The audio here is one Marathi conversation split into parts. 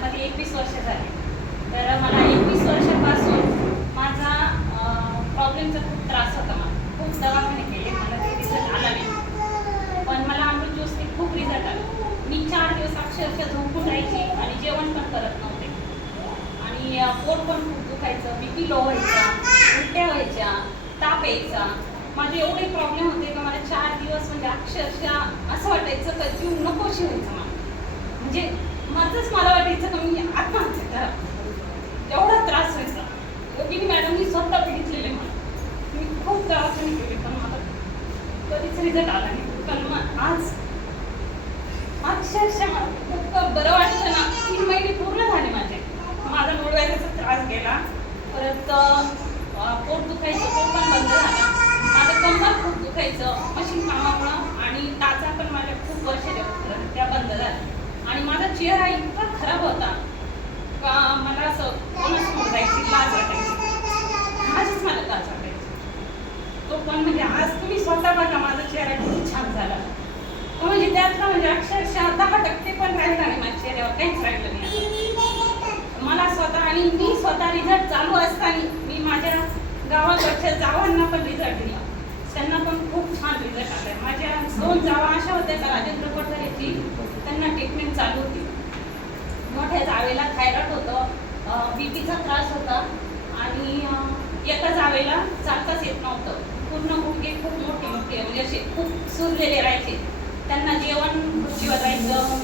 वयामध्ये एकवीस वर्ष झाले. तर मला एकवीस वर्षापासून माझा प्रॉब्लेमचा खूप त्रास होता. मला खूप दवाखाने केले. मला ते रिझल्ट आला नाही. पण मला अमृत ज्योसने खूप रिझल्ट आला. मी चार दिवस अक्षरशः झोपून राहायची आणि जेवण पण करत नव्हते. आणि पोट पण खूप दुखायचं. बी पी लो व्हायचा उलट्या व्हायच्या ताप यायचा. माझे एवढे प्रॉब्लेम होते का मला चार दिवस म्हणजे अक्षरशः असं वाटायचं का जीव नकोशी व्हायचं मला. म्हणजे माझंच मला वाटायचं का मी आत्महत्या करा. एवढा त्रास व्हायचा. योगिनी मॅडम मी स्वतः बघितलेले मला. मी खूप दवाखाने केले पण मला कधीच रिझल्ट आला नाही. पण मग आज अक्षरशः मला खूप बरं वाटतं ना. तीन महिने पूर्ण झाले माझे. माझा मुळव्याचा त्रास गेला. परत पोट दुखायचं पोट पण बंद झालं. माझं कंबर खूप दुखायचं. मशीन कामामुळं आणि टाचा पण माझ्या खूप वर्ष झाले, त्या बंद झाल्या आणि माझा चेहरा इतका खराब होता का मला असं कोणासमोर जायची लाज वाटायची आजच मला लाज वाटायची तो पण म्हणजे आज तुम्ही स्वतः बघा माझा चेहरा किती छान झाला तो म्हणजे त्यातलं म्हणजे अक्षरशः दहा टक्के पण राहिला नाही माझ्या चेहऱ्यावर काहीच राहिलं नाही मला स्वतः आणि मी स्वतः रिझल्ट चालू असताना मी माझ्या गावाकडच्या जावांना पण रिझल्ट दिला. त्यांना पण खूप छान रिझल्ट आला. माझ्या दोन जावा अशा होत्या का राजेंद्र पठारेची त्यांना ट्रीटमेंट चालू होती. मोठ्या जावेला थायरॉइड होतं बीपीचा त्रास होता आणि एका जावेला चालताच येत नव्हतं. पूर्ण गुडघे खूप मोठे मोठे म्हणजे असे खूप सुरलेले राहायचे त्यांना जेवण खुर्चीवर राहायचं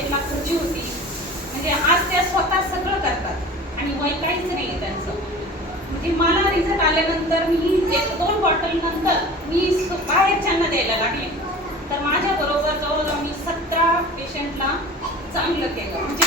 टॉयलेटला खुर्ची होती म्हणजे आज त्या स्वतः सगळं करतात. आणि वय काहीच नाही आहे त्यांचं. म्हणजे मला रिझल्ट आल्यानंतर मी एक दोन बॉटल नंतर मी बाहेरच्यांना द्यायला लागले तर माझ्या बरोबर जवळजवळ मी सतरा पेशंटला चांगलं केलं.